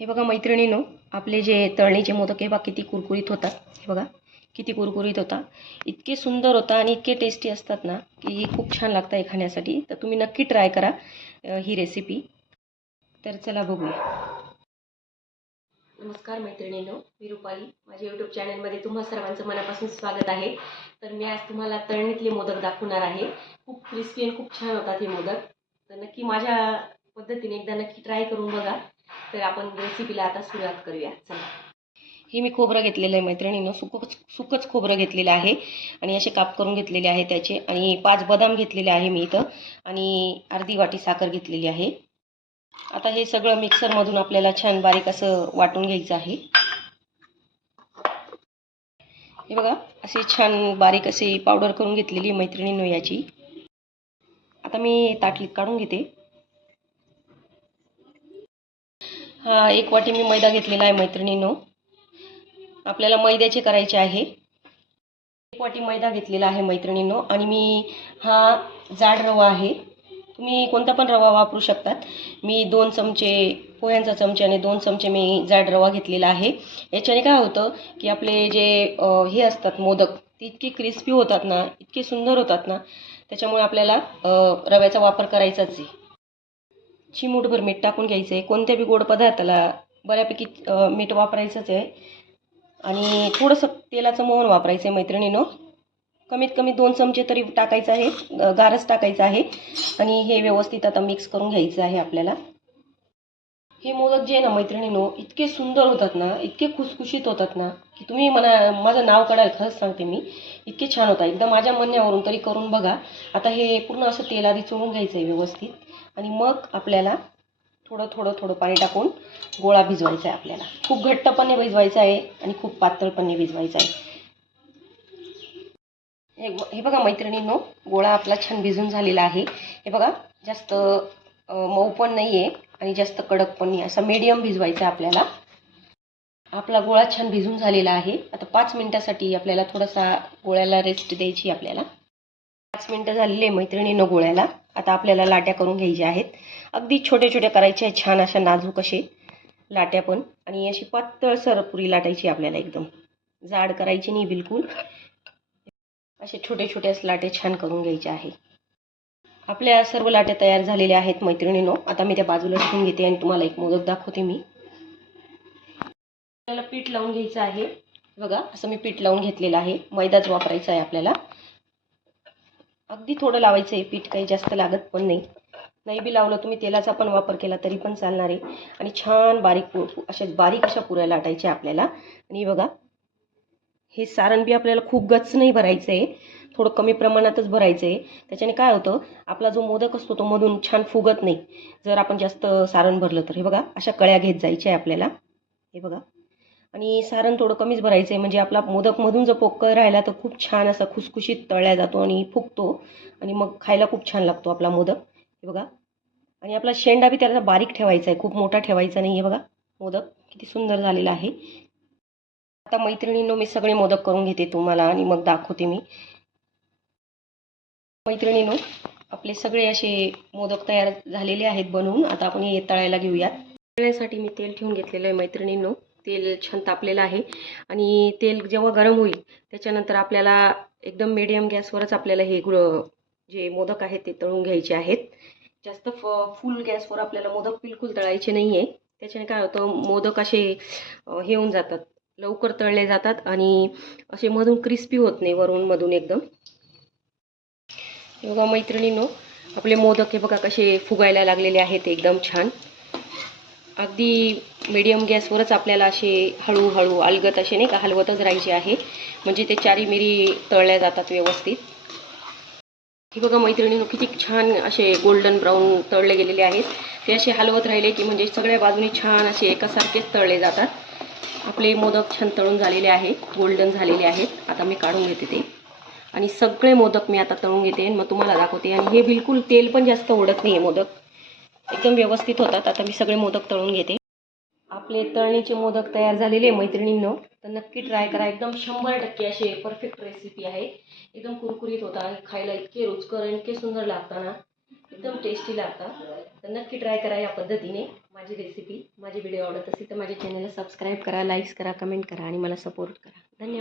हे बघा मैत्रिणीनो आपले जे तळणीचे मोदक हे बघा किती कुरकुरीत होतात. हे बघा किती कुरकुरीत होता. इतके सुंदर होता आणि इतके टेस्टी असतात ना की खूप छान लागतं हे खाण्यासाठी. तर तुम्ही नक्की ट्राय करा ही रेसिपी तर चला बघूया. नमस्कार मैत्रिणीनो मी रुपाली. माझ्या यूट्यूब चॅनलमध्ये तुम्हा सर्वांचं मनापासून स्वागत आहे. तर मी आज तुम्हाला तळणीतले मोदक दाखवणार आहे. खूप क्रिस्पी आणि खूप छान होतात हे मोदक. तर नक्की माझ्या पद्धतीने एकदा नक्की ट्राय करून बघा. तर आपण रेसिपीला आता सुरुवात करूया. चला. हे मी खोबरं घेतलेलं आहे मैत्रिणीनं. सुकच सुकच खोबरं घेतलेलं आहे. आणि असे काप करून घेतलेले आहे त्याचे. आणि पाच बदाम घेतलेले आहे मी इथं. आणि अर्धी वाटी साखर घेतलेली आहे. आता हे सगळं मिक्सरमधून आपल्याला छान बारीक असं वाटून घ्यायचं आहे. हे बघा असे छान बारीक असे पावडर करून घेतलेली आहे मैत्रिणीनं याची. आता मी ताटलीत काढून घेते. हा एक वाटी मी मैदा घेतलेला आहे मैत्रिणीनो. आपल्याला मैद्याचे करायचे आहे. एक वाटी मैदा घेतलेला आहे मैत्रिणीनो. आणि मी हा जाड रवा आहे. तुम्ही कोणता पण रवा वापरू शकतात. मी दोन चमचे पोह्यांचा चमचे आणि दोन चमचे मी जाड रवा घेतलेला आहे. याच्याने काय होतं की आपले जे हे असतात मोदक ते इतके क्रिस्पी होतात ना इतके सुंदर होतात ना त्याच्यामुळे आपल्याला रव्याचा वापर करायचाच आहे. चिमूटभर मीठ टाकून घ्यायचं आहे कोणत्या बी गोड पदार्थाला बऱ्यापैकी मीठ वापरायचंच आहे. आणि थोडंसं तेलाचं मोहन वापरायचं आहे मैत्रिणीनं. कमीत कमी दोन चमचे तरी टाकायचं आहे. गारच टाकायचं आहे. आणि हे व्यवस्थित आता मिक्स करून घ्यायचं आहे आपल्याला. हे मोदक जे आहे ना मैत्रिणीनो इतके सुंदर होतात ना इतके खुसखुशीत होतात ना की तुम्ही मला माझं नाव काढाल खरंच सांगते मी. इतके छान होता. एकदा माझ्या म्हणण्यावरून तरी करून बघा. आता हे पूर्ण असं तेल आधी चोळून घ्यायचं आहे व्यवस्थित. आणि मग आपल्याला थोडं थोडं थोडं पाणी टाकून गोळा भिजवायचा आहे आपल्याला. खूप घट्टपणे भिजवायचा आहे आणि खूप पातळपणे भिजवायचा आहे हे हे बघा मैत्रिणींनो गोळा आपला छान भिजून झालेला आहे. हे बघा जास्त मऊ पण नाही आहे आणि जास्त कडक पण नाही असा मीडियम भिजवायचा आहे आपल्याला. आपला गोळा छान भिजून झालेला आहे. आता पाच मिनटासाठी आपल्याला थोडासा गोळ्याला रेस्ट द्यायची आपल्याला. पाच मिनटं झालेले मैत्रिणीनं गोळ्याला. आता आपल्याला लाट्या करून घ्यायच्या आहेत. अगदी छोट्या छोट्या करायच्या आहेत छान अशा नाजूक असे लाट्या पण. आणि अशी पातळसर पुरी लाटायची आपल्याला एकदम. जाड करायची नाही बिलकुल. असे छोटे छोट्या लाट्या लाटे छान करून घ्यायचे आहे. आपल्या सर्व लाट्या तयार झालेल्या आहेत मैत्रिणीनो. आता मी त्या बाजूला ठेवून घेते आणि तुम्हाला एक मोदक दाखवते मी. आपल्याला पीठ लावून घ्यायचं आहे. बघा असं मी पीठ लावून घेतलेलं आहे. मैदाच वापरायचा आहे आपल्याला. अगदी थोडं लावायचं आहे पीठ काही जास्त लागत पण नाही. नाही बी लावलं तुम्ही तेलाचा पण वापर केला तरी पण चालणार आहे. आणि छान बारीक अशा बारीक अशा पुऱ्या लाटायच्या आपल्याला. आणि बघा हे सारण बी आपल्याला खूप गच नाही भरायचं आहे थोडं कमी प्रमाणातच भरायचं आहे त्याच्याने काय होतं आपला जो मोदक असतो तो मधून छान फुगत नाही. जर आपण जास्त सारण भरलं तर. हे बघा अशा कळ्या घेत जायच्या आहे आपल्याला. हे बघा. आणि सारण थोडं कमीच भरायचं आहे म्हणजे आपला मोदकमधून जर पोकळ राहिला तर खूप छान असा खुसखुशीत तळल्या जातो आणि फुगतो. आणि मग खायला खूप छान लागतो आपला मोदक. हे बघा. आणि आपला शेंडा बी त्याला बारीक ठेवायचा आहे. खूप मोठा ठेवायचा नाही. आहे बघा. मोदक किती सुंदर झालेला आहे. आता मैत्रिणींनो मी सगळे मोदक करून घेते तुम्हाला आणि मग दाखवते मी. मैत्रिणीनो आपले सगळे असे मोदक तयार झालेले आहेत बनवून. आता आपण हे तळायला घेऊयात. तळण्यासाठी मी तेल ठेवून घेतलेलं आहे मैत्रिणींनो. तेल छान तापलेलं आहे. आणि तेल जेव्हा गरम होईल त्याच्यानंतर आपल्याला एकदम मिडियम गॅसवरच आपल्याला हे गुळ जे मोदक आहेत ते तळून घ्यायचे आहेत. जास्त फ फुल गॅसवर आपल्याला मोदक बिलकुल तळायचे नाही आहे त्याच्याने काय होतं मोदक असे हे होऊन जातात. लवकर तळले जातात आणि असे मधून क्रिस्पी होत नाही वरून मधून एकदम. हे बघा मैत्रिणीनो आपले मोदक हे बघा कसे फुगायला लागलेले आहेत एकदम छान. अगदी मीडियम गॅसवरच आपल्याला असे हळूहळू अलगत असे नाही का हलवतच राहायचे आहे. म्हणजे ते चारी मिरी तळल्या जातात व्यवस्थित. हे बघा मैत्रिणीनो किती छान असे गोल्डन ब्राऊन तळले गेलेले आहेत. ते असे हलवत राहिले की म्हणजे सगळ्या बाजूने छान असे एकासारखेच तळले जातात. आपले मोदक छान तळून झालेले आहे गोल्डन झालेले आहेत. आता मी काढून घेते ते. आणि सगळे मोदक मी आता तळून घेते आणि मग तुम्हाला दाखवते. आणि हे बिलकुल तेल पण जास्त ओढत नाही आहे मोदक. एकदम व्यवस्थित होतात. आता मी सगळे मोदक तळून घेते. आपले तळणीचे मोदक तयार झालेले मैत्रिणींनो. तर नक्की ट्राय करा. एकदम शंभर टक्के असे परफेक्ट रेसिपी आहे. एकदम कुरकुरीत होता. आणि खायला इतके रुचकर आणि इतके सुंदर लागतात ना. एकदम टेस्टी लागतात तर नक्की ट्राय करा या पद्धतीने माझी रेसिपी माझी व्हिडिओ आवडत असेल तर माझ्या चॅनलला सबस्क्राईब करा लाईक्स करा कमेंट करा आणि मला सपोर्ट करा. धन्यवाद.